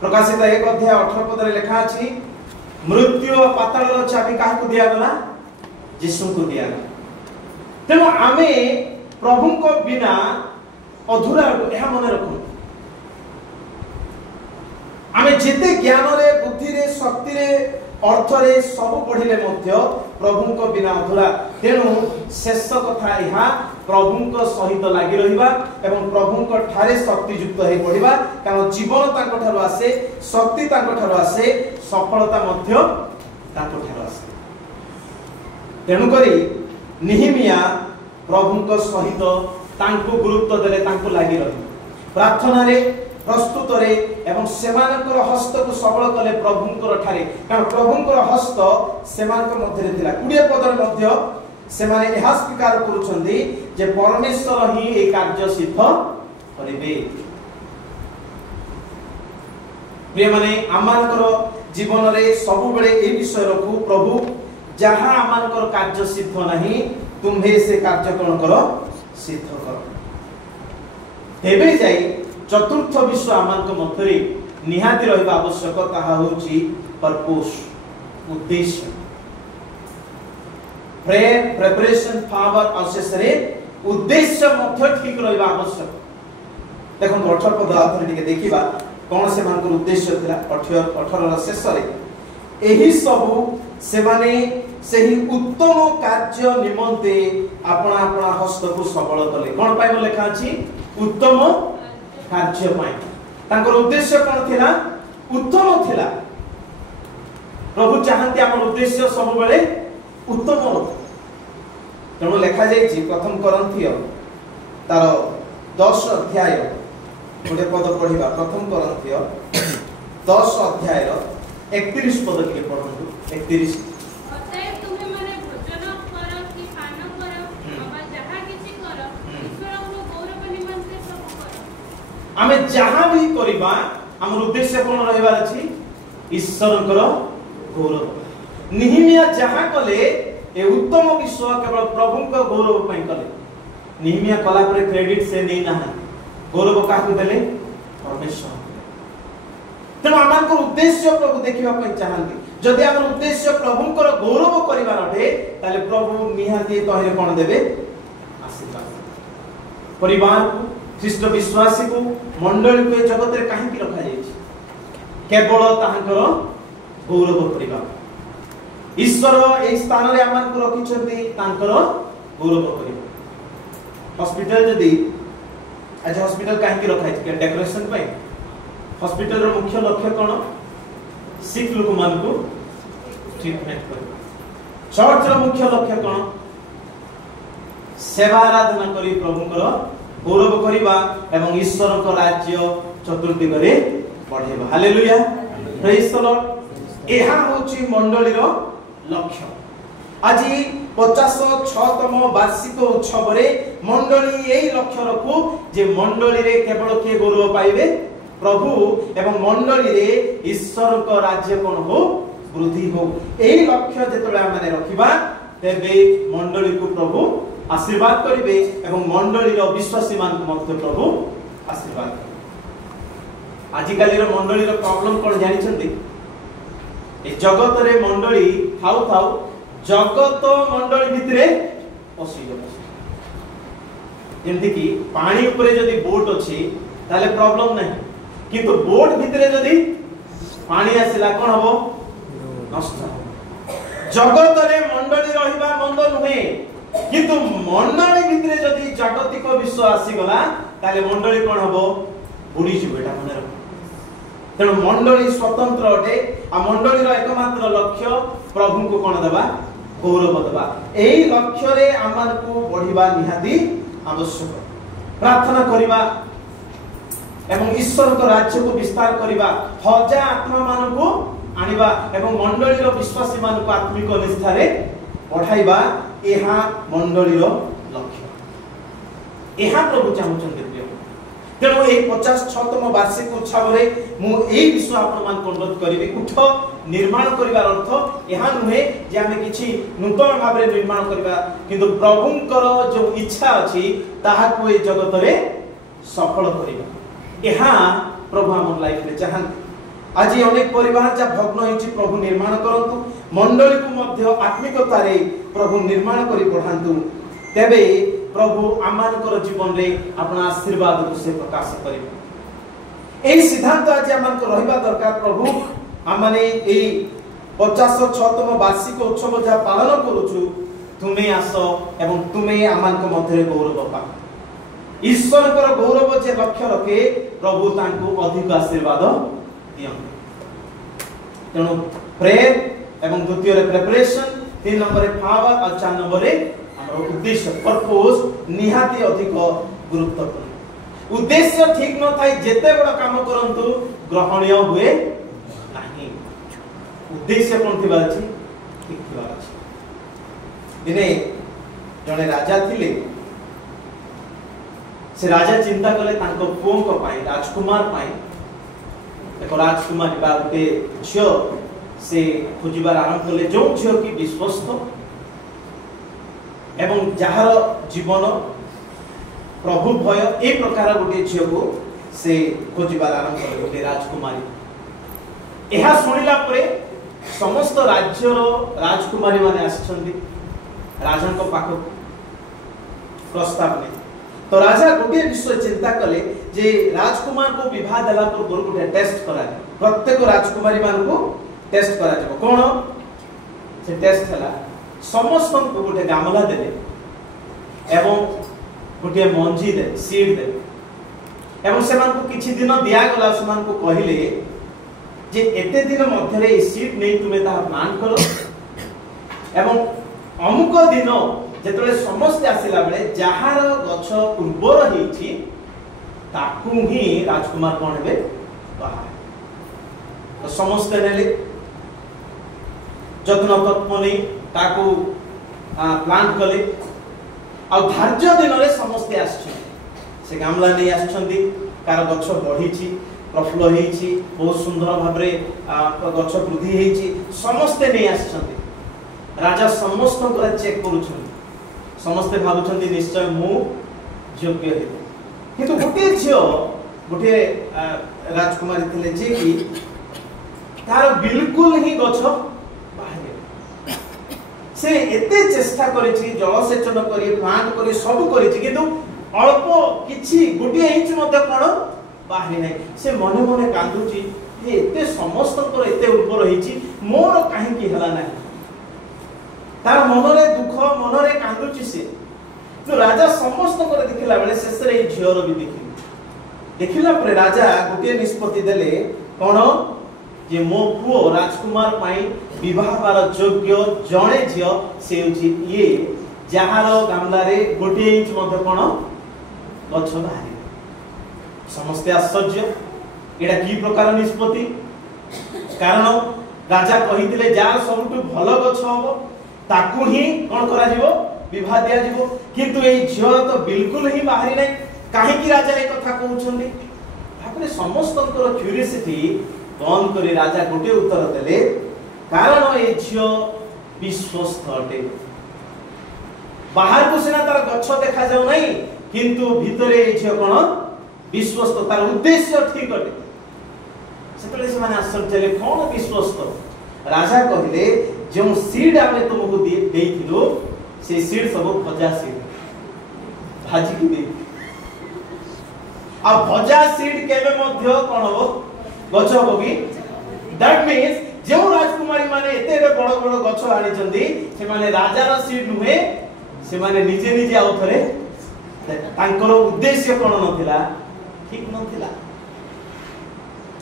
प्रकाशित 1 अध्याय 18 पद रे लेखा अछि मृत्यु और पाताल रो चाबी काहा को दिया गला यीशु को दिया तेणु आमे प्रभु को बिना अधूरा यह मन रखु आमे जिते ज्ञान रे बुद्धि रे शक्ति रे अर्थ रे सब पढ़िले मध्य प्रभु को बिना अधूरा तेणु शेष कथा यह प्रभु को सहित लागि रहिबा एवं प्रभु को ठारे शक्ति युक्त हे पढ़िबा कारण जीवन ताको ठारो आसे शक्ति ताको ठारो आसे सफलता मध्य ताको ठारो आसे तेणु करी निहिमिया प्रभु को सहित तांको गुरुत्व देले तांको लागि रहि प्रार्थना रे प्रस्तुत रे एवं सेमानकर हस्त को सबल कले प्रभुंकर ठारे कारण प्रभुंकर हस्त सेमानक मध्य थिला 20 पदर मध्य सेमाने यह स्वीकार करूछन्ती जे परमेश्वर ही ए कार्य सिद्ध करिबे प्रिय माने आमानकर जीवन रे सब बेले ए विषय रखु प्रभु जहां आमानकर कार्य सिद्ध नहीं तुम्हे से कार्य कोन करो सिद्ध करो तेबे जाई चतुर्थ विश्व आमानक मध्य निहाती रहिबा आवश्यक ताहा होची पर्पस उद्देश्य प्रेयर प्रिपरेशन पावर असेसरी उद्देश्य मध्य ठीक रहिबा आवश्यक देखो 18 पद आथरे टिके देखिबा कोन से मानकर उद्देश्य थिला 18 रा शेष रे एही सब से माने सेही उत्तम कार्य निमंते अपना अपना हस्त को सबल कले कोन पाइबो लेखा अछि उत्तम कार्य पाई तांकर उद्देश्य कोन थिला उत्तम थिला प्रभु चाहंती हमर उद्देश्य सब बेले उत्तम तेणु लेखा जाइछि प्रथम करंथिय तार 10 अध्याय गोटे पद पढ़िबा प्रथम करंथिय 10 अध्याय रो 31 पद के पढ़ंतु 31 अतएव तुम्हें माने भोजन करो कि पान करो अबा जहा किछि करो ईश्वर को गौरव निमंते सब करो आमे जहा भी करिबा हमर उद्देश्य कोन रहबार अछि ईश्वरकर गौरव निहिमिया जहा कले ए उत्तम विश्व केवल प्रभु को गौरव पई कले निहिमिया कला पर क्रेडिट से नहीं ना गौरव काहू देले परमेश्वर तेणु आमर उद्देश्य प्रभु देखिबा पई चाहंती जदि आमर उद्देश्य प्रभुंकर गौरव करिवार अटे ताले प्रभु निहाती तहिले कोन देबे आशीर्वाद परिवार को ख्रीष्ट विश्वासी को मंडली को जगत रे काहे की रखा जायछि केवल ताहांकर गौरव करिबा ईश्वर ए स्थान रे आमन को रखिछन्ती तांकर गौरव करिबा हॉस्पिटल जदि आज हॉस्पिटल काहे की रखा छै डेकोरेशन पई हॉस्पिटल रो मुख्य लक्ष्य कोन सिक लोक मान को ट्रीटमेंट करबा चर्च रो मुख्य लक्ष्य कोन सेवा आराधना करी प्रभुकर गौरव करिबा एवं ईश्वर को राज्य चतुर्दिग रे बढ़ेबा हालेलुया प्रेज द लॉर्ड एहा होची मंडली रो लक्ष्य आज 56तम वार्षिक उत्सव रे मंडली एही लक्ष्य रखु जे मंडली रे केवल के गौरव पाइबे प्रभु एवं मंडली रे ईश्वर को राज्य कोन हो वृद्धि हो एही लक्ष्य जेतले माने रखिबा तेबे मंडली को प्रभु आशीर्वाद करिवे एवं मंडली रो विश्वासी मान को मध्य प्रभु आशीर्वाद करिवे आजि काली रो मंडली रो प्रॉब्लम कोन जानि छथि ए जगत रे मंडली थाउ थाउ जगत मंडली भितरे पसी गला जेंति कि पानी ऊपर जदी बोट अछि ताले प्रॉब्लम नहीं किंतु बोट भितरे जदी पानी आसिला कोन हबो नष्ट जगत रे मंडली रहिबा मंद नुहे किंतु मंडली भितरे जदी जागतिक विश्व आसी गला ताले मंडली कोन हबो बुडी जिवो एटा मने रख तेणु मंडली स्वतंत्र अटे आ मंडली एकमात्र लक्ष्य प्रभु को कोन देबा गौरव देबा एही लक्ष्य रे आमान को बढ़िबा निहाती आवश्यक प्रार्थना करिबा एवं ईश्वर को राज्य को विस्तार करिबा हजार आत्मा मान को आनिबा एवं मंडली रो विश्वासी मान को आत्मिक निष्ठा रे बढ़ाइबा एहा मंडली रो लक्ष्य एहा प्रभु चाहुचन तेणु ए 56तम वार्षिक उत्सव रे मु एही विषय आपन मान अनुरोध करिबी उठ निर्माण करिवार अर्थ एहा नुहे जे आमे किछि नूतन भाव रे निर्माण करिबा किंतु प्रभुंकर जो इच्छा अछि ताहा को ए जगत रे सफल करिबा एहा प्रभु हमर लाइफ रे चाहन आज अनेक परिवार जा भग्न होइछि प्रभु निर्माण करंतु मंडली को मध्य आत्मिकतार प्रभु निर्माण करी बढ़ातु तेबे प्रभु आमानकर जीवन रे अपना आशीर्वाद को से प्रकाश करिवे। एई सिद्धांत आज आमानकर रहिबा दरकार। प्रभु आमाने एई 56तम वार्षिक उत्सव जहाँ पालन करूछु तुमे आस एवं तुमे आमानक मध्य गौरव पा। ईश्वर गौरव जे लक्ष्य रखे प्रभु तांको अधिक आशीर्वाद दियंते। तेणु प्रेयर एवं द्वितीय प्रिपरेशन, 3 नंबर पावर और 4 नंबर हमर उद्देश्य पर्पस निहाती अधिक गुरुत्वपूर्ण। उद्देश्य ठीक न थाई जेते बड़ काम करंतु ग्रहणीय हुए नाही। उद्देश्य कोन थिबा अछि ठीक थिबा अछि। दिने जने राजा थिले से राजा चिंता कले तांको पुओं को पाई राजकुमार पाई एक राजकुमारी बा गोटे झियो से खोजिबार आरंभ कले जो झियो की विश्वस्त एवं जहार जीवन प्रभु भय ए प्रकार गोटे झियो को से खोजिबार आरंभ कले गोटे राजकुमारी। एहा सुनिला परे समस्त राज्यर राजकुमारी माने आछन्ती राजा को पाख प्रस्ताव ने। तो राजा गोटे विषय चिंता कले जे राजकुमार को विवाह देला पूर्व गोटे टेस्ट करा। प्रत्येक राजकुमारी मान को टेस्ट करा जब कोन से टेस्ट हला समस्त को गोटे गामला देले एवं गोटे मंजी दे सीड दे एवं से मान को किछि दिन दिया गला से मान को कहिले जे एते दिन मध्य ए सीड नै तुमे ता प्लांट करो एवं अमुक दिन जेतले समस्त आसिला बेले जहार गछ उर्वर हेछि ताकू ही राजकुमार कोन हेबे बाहर। तो समस्त नेले जत्न तत्व नै ताकू प्लांट कले आ धार्य दिन रे समस्त आछन से गामला नै आछन्ती कार गछ बढ़ीछि प्रफुल्ल हेछि बहुत सुंदर भाबरे गछ वृद्धि हेछि समस्त नै आछन्ती। राजा समस्त को चेक करूछन समस्ते भाबुछन्ती निश्चय मु योग्य हे किंतु गोटे झियो गोटे राजकुमारी थिले जे कि तार बिल्कुल ही गछ बाहर से एते चेष्टा करिछि जलसेचन करी प्लांट करी सब करिछि किंतु अल्प किछि गोटे इंच मते कोन बाहर नै। से मने मने कांदुछि हे एते समस्त को एते उर्वर हेछि मोर काहे कि हला नै तार मनरे दुख मनरे कांदुची से। तो राजा समस्त करे देखिला बेले शेष रे झियर भी देखिला पर राजा गोटे निष्पत्ति देले कोन जे मो पुओ राजकुमार पाई विवाह बार योग्य जणे झियो से होची ये जहार गामला रे गोटे इंच मध्य कोन गछ बाहरी। समस्त आश्चर्य एडा की प्रकार निष्पत्ति कारण राजा कहिथिले जार सबटु भलो गछ हबो ताकू ही कोन करा जीवो विवाह दिया जीवो किंतु ए झियो तो बिल्कुल ही बाहरी नै काहे कि राजा ए कथा कहउछन्ती। तापरे समस्त को क्यूरियोसिटी बंद करी राजा गोटे उत्तर देले कारण ए झियो विश्वस्त अटे। बाहर को सिना तार गछ देखा जाउ नै किंतु भितरे ए झियो कोन विश्वस्त तार उद्देश्य ठीक अटे। सेतले से माने आश्चर्य कोन विश्वस्त। राजा कहिले जो सीड आमे तुमको देइथिलो से सीड सब भजा सीड भाजी की दे आ भजा सीड केबे मध्य कोन हो गछ होबी। दैट मींस जो राजकुमारी माने एते बड़ बड़ गछ आनी चंदी से माने राजार सीड नुहे से माने निजे निजे आउथरे तांकर उद्देश्य कोन नथिला ठीक नथिला।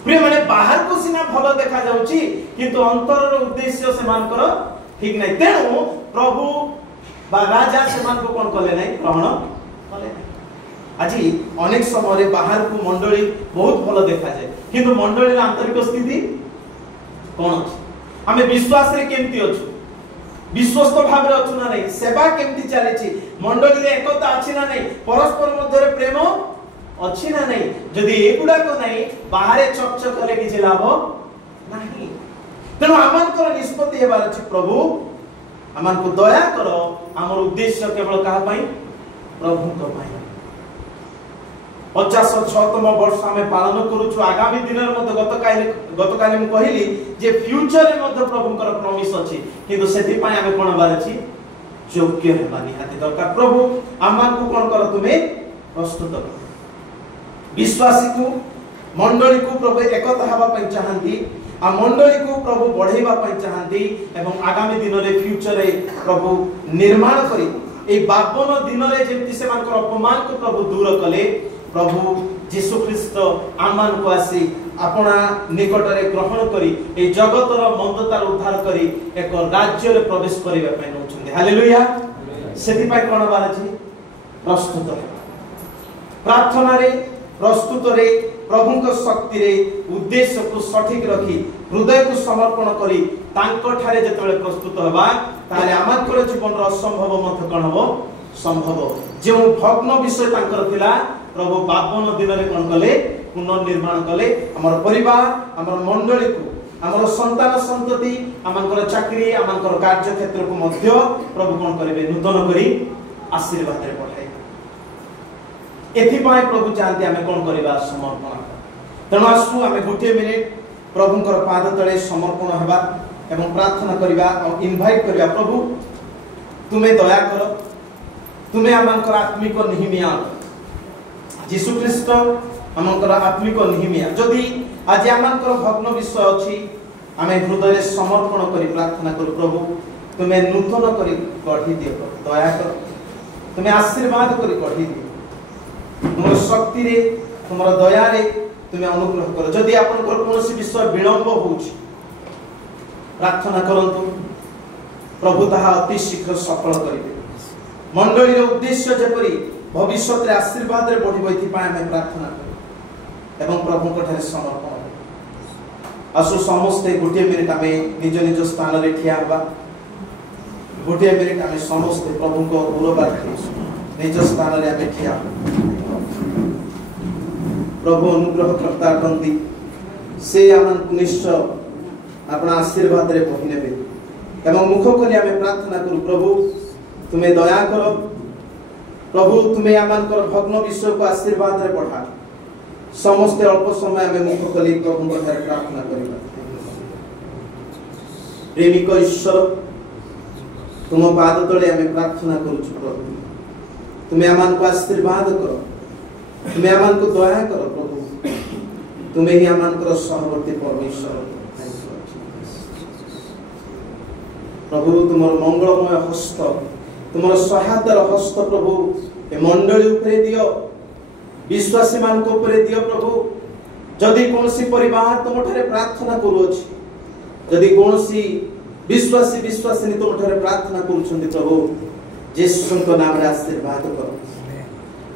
प्रिय माने बाहर को सिना भलो देखा जाउची किंतु अंतर रो उद्देश्य से मानकर ठीक नै। तेणु प्रभु बा राजा से मान को कोन कले नै ग्रहण कले नै। आजि अनेक समय रे बाहर को मंडली बहुत भलो देखा जाय किंतु मंडली रा आंतरिक स्थिति कोन अछि हमें विश्वास रे केमती अछु विश्वस्त भाव रे अछु ना नै सेवा केमती चले छी मंडली रे एकता अछि ना नै परस्पर मध्य रे प्रेम अछि ना नै जदि एगुडा को नै बाहरे चकचक कले कि लाभ नाही। तेणु आमानकर निष्पत्ति हेबार अछि प्रभु आमान को दया करो हमर उद्देश्य केवल कहा पाई प्रभु को पाई 56तम वर्ष आमे पालन करूछु आगामी दिन गतकाली मु कहिली जे फ्यूचर रे मध्य प्रभुकर प्रॉमिस अछि किंतु सेति पय आमे कोन बार अछि योग्य हेबा निहाती दरकार प्रभु आमान को कोन कर तुमे प्रस्तुत कर विश्वासी को मंडली को प्रभु एकता हवा पय चाहंती आ मंडली को प्रभु बढ़ेबा पय चाहंती एवं आगामी दिन रे फ्यूचर रे प्रभु निर्माण करी ए 52 दिन रे जेमति से मानकर अपमान को प्रभु दूर कले प्रभु यीशु ख्रीष्ट आमान को आसी अपना निकट रे ग्रहण करी ए जगतर मंदतार उद्धार करी एक राज्य रे प्रवेश करिबा पय नउछन्ते हालेलुया सेति पय कोन बार अछि प्रस्तुत प्रार्थना रे प्रस्तुत रे प्रभु को शक्ति रे उद्देश्य को सठिक रखी हृदय को समर्पण करी तांको ठारे जेतबे प्रस्तुत हबा ताले आमाकर जीवन रो असंभव मत कोन हबो संभव जे भग्न विषय तांकर थिला प्रभु 52 दिन रे कोन कले पुनर्निर्माण कले हमर परिवार हमर मंडली को हमर संतान संतति हमर चाकरी हमर कार्य क्षेत्र को मध्य प्रभु कोन करिवे नूतन करी आशीर्वाद रे पठाई एथि पाए प्रभु चाहते आमे कोन करिवा समर्पण तेणु आसु आमे गोटे मिनिट प्रभुकर पाद तळे समर्पण हेबा एवं प्रार्थना करिवा और इनवाइट करिवा प्रभु तुमे दया कर तुमे हमर आत्मिक निहिमिया यीशु ख्रीष्ट हमर आत्मिक निहिमिया जदि आज हमर भग्न विषय अछि आमे हृदय समर्पण करी प्रार्थना करू प्रभु तुमे नूतन करी गढ़ी दियो दया कर तुमे आशीर्वाद करी गढ़ी दियो तुमर शक्ति रे तुमर दया रे तुमे अनुग्रह कर जदि आपनकर कोनोसी विषय विलंब होउछि प्रार्थना करंतु प्रभु ताहा अति शीघ्र सफल करिवे मंडली रे उद्देश्य जेपरि भविष्य रे आशीर्वाद रे बढ़िबो इति पाए हम प्रार्थना करू एवं प्रभु को ठारे समर्पण आसु समस्त गोटे मिनिट आमे निज निज स्थान रे ठिया हबा गोटे मिनिट आमे समस्त प्रभु को गुणगान निज स्थान रे आमे ठिया प्रभु अनुग्रह करता करती से आमन निश्चय अपना आशीर्वाद रे बहि नेबे एवं मुख करी आमे प्रार्थना करू प्रभु तुमे दया करो प्रभु तुमे आमनकर भग्न विषय को आशीर्वाद रे बढ़ा समस्त अल्प समय में मुख कली प्रभु को प्रार्थना करिबा प्रेमिक ईश्वर तुम पाद तले आमे प्रार्थना करू प्रभु तुमे आमन को आशीर्वाद करो तुमे आमन को दया करो प्रभु तुमे ही आमनकर सहवर्ती परमेश्वर प्रभु तुमर मंगलमय हस्त तुमर सहायतार हस्त प्रभु ए मंडली उपरे दियो विश्वासी मान को उपरे दियो प्रभु जदि कोनसी परिवार तुम ठारे प्रार्थना करू अछि जदि कोनसी विश्वासी विश्वासिनी तुम ठारे प्रार्थना करूछन्ति प्रभु यीशु को नाम रे आशीर्वाद करो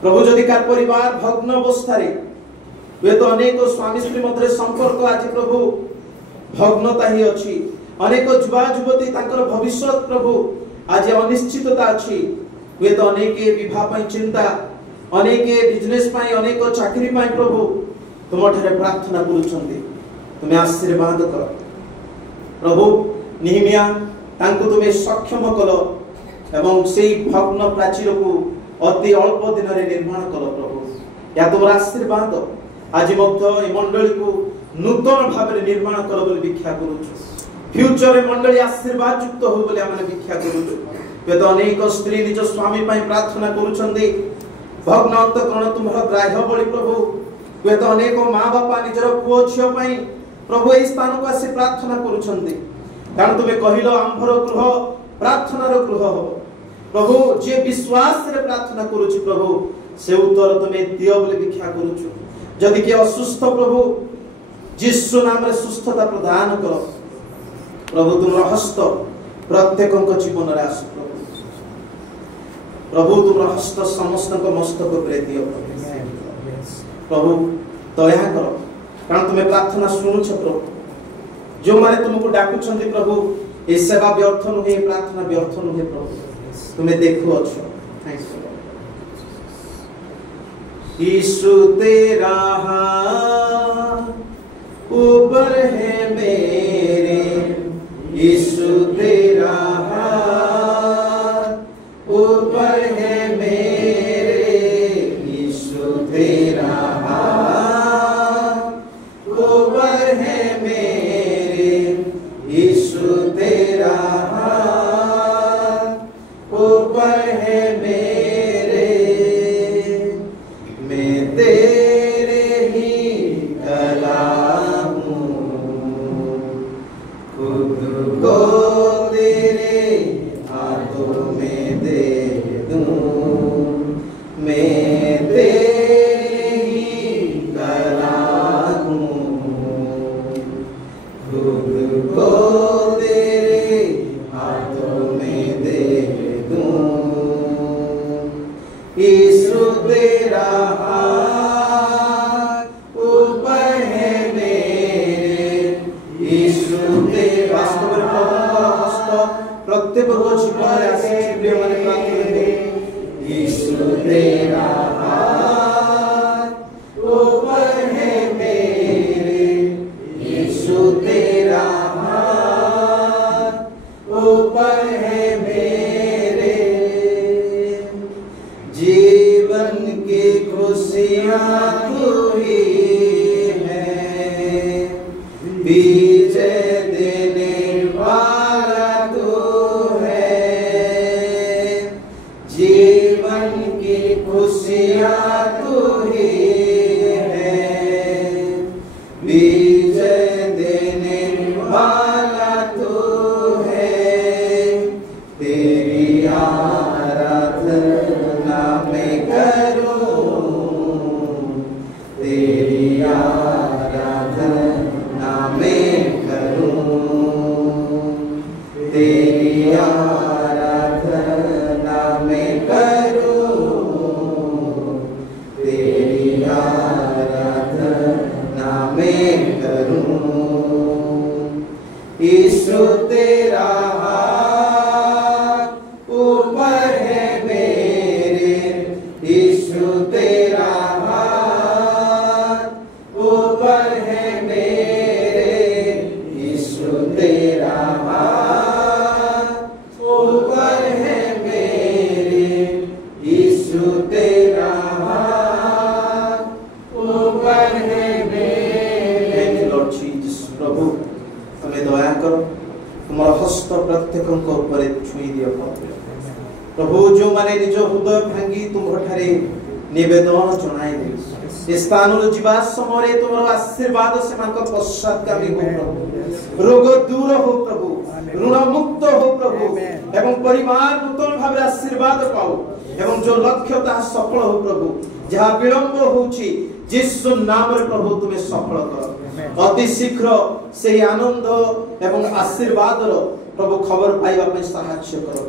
प्रभु जदि कार परिवार भग्न अवस्था रे वे तो अनेक स्वामी स्त्री मध्य संपर्क आज प्रभु भग्नता ही अछि अनेक युवा युवती तांकर भविष्य प्रभु आज अनिश्चितता अछि वे तो अनेक विवाह पय चिंता अनेक बिजनेस पय अनेक चाकरी पय प्रभु तुम ठारे प्रार्थना करूछन्ति तुमे आशीर्वाद कर प्रभु निहिमिया तांको तुमे सक्षम कलो एवं सेई भग्न प्राचीर को अति अल्प दिन रे निर्माण कलो प्रभु या तुम आशीर्वाद आज मध्य ए मंडली को नूतन भाव रे निर्माण करो बोली भिक्षा करूछु फ्यूचर रे मंडली आशीर्वाद युक्त हो बोली हमने भिक्षा करूछु वे तो अनेक स्त्री निज स्वामी पय प्रार्थना करूछन्ति भग्न अंतकरण तुमर ग्राह्य बोली प्रभु वे तो अनेक मां बापा निजर पुओ छियो पय प्रभु ए स्थान को आसी प्रार्थना करूछन्ति कारण तुमे कहिलो आंभर गृह प्रार्थना रो गृह हो प्रभु जे विश्वास रे प्रार्थना करूछु प्रभु से उत्तर तुमे दियो बोली भिक्षा करूछु जदि के असुस्थ प्रभु यीशु नाम रे सुस्थता प्रदान करो प्रभु तुम हस्त प्रत्येक जीवन रे आस प्रभु तुम हस्त समस्त मस्तक पर दियो प्रभु दया करो कारण तुम्हें प्रार्थना शुणुछ प्रभु जो माने तुमको डाकुछन्ति प्रभु ए सेवा व्यर्थ नुहे प्रार्थना व्यर्थ नुहे प्रभु तुम्हें देखो अच्छो थैंक्स यीशु तेरा हाथ ऊपर है मेरे यीशु तेरा हाथ ऊपर है मेरे यीशु तेरा मैं तेरी कला हूँ, खुद को तेरे हाथों में दे दूं। यीशु तेरा हाथ ऊपर है मेरे, यीशु तेरा वास्तव में प्रभुଙ୍କର ହସ୍ତ प्रत्येक जीवन प्रिय मन प्रार्थना यीशु तेरा हाथ ऊपर है मेरे, यीशु तेरा हाथ ऊपर है मेरे। जीवन की खुशियाँ तू ही है, विजय देने वाला तू है। जीवन की खुशियाँ तू ही है, विजय देने वाला तू है। तेरी आराधना मैं करूं, तेरी आराधना मैं करूं, तेरी आराधना मैं करूं, तेरी आराधना मैं करूं। यीशु तेरा हाथ ऊपर है मेरे, यीशु तेरा हाथ ऊपर है मेरे, यीशु तेरा हाथ ऊपर है मेरे, यीशु तेरा हाथ ऊपर है मेरे। लॉर्ड जीसस प्रभु तुम्हें दया करो, तुम्हारा हस्त प्रत्येक ऊपर छुई दियो प्रभु। जो माने निज हृदय भांगी तुम ठारे निवेदन जनाई दे, स्थान जीवा समय तुम आशीर्वाद से पश्चातगामी हो प्रभु, रोग दूर हो प्रभु, ऋण मुक्त हो प्रभु, एवं परिवार नूतन भाव आशीर्वाद पाओ, एवं जो लक्ष्य ता सफल हो प्रभु। जहाँ विलंब होची यीशु नाम रे प्रभु तुम्हें सफल करो, अति शीघ्र से आनंद एवं आशीर्वाद प्रभु खबर पाइबा पे सहायता करो,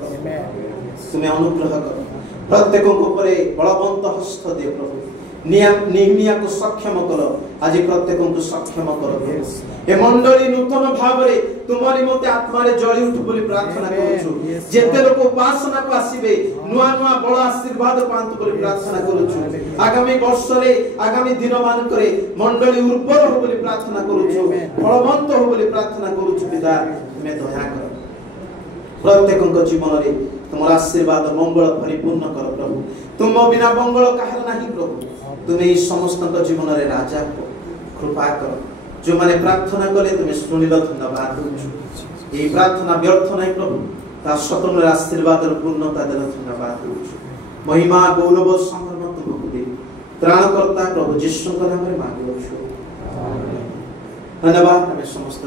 तुम्हें अनुग्रह करो। प्रत्येक ऊपर बलवंत हस्त दे प्रभु, निहमिया को सक्षम करो, आज प्रत्येक को सक्षम करो। ए मंडली नूतन भाव रे तुम्हारी मते आत्मा रे जळी उठु बोली प्रार्थना करूछु। जेते लोक उपासना को आसीबे नुआ नुआ बड़ आशीर्वाद पांतु बोली प्रार्थना करूछु। आगामी वर्ष रे आगामी दिन मान करे मंडली उर्वर हो बोली प्रार्थना करूछु, फलवंत हो बोली प्रार्थना करूछु। पिता तुम्हें दया करो, प्रत्येक जीवन रे तुमरा आशीर्वाद मंगल परिपूर्ण कर प्रभु। तुम बिना मंगल काहर नाही प्रभु, तुम्हें समस्त जीवन रे राजा हो, कृपा कर। जो माने प्रार्थना कले तुम्हें सुनिल धन्यवाद दूछु। ये प्रार्थना व्यर्थ नहीं प्रभु, ता स्वतंत्र आशीर्वाद पूर्णता देल धन्यवाद दूछु। महिमा गौरव संभ्रम तुमको दे, त्राणकर्ता प्रभु यीशु नाम रे मांगुछु। धन्यवाद। हमें समस्त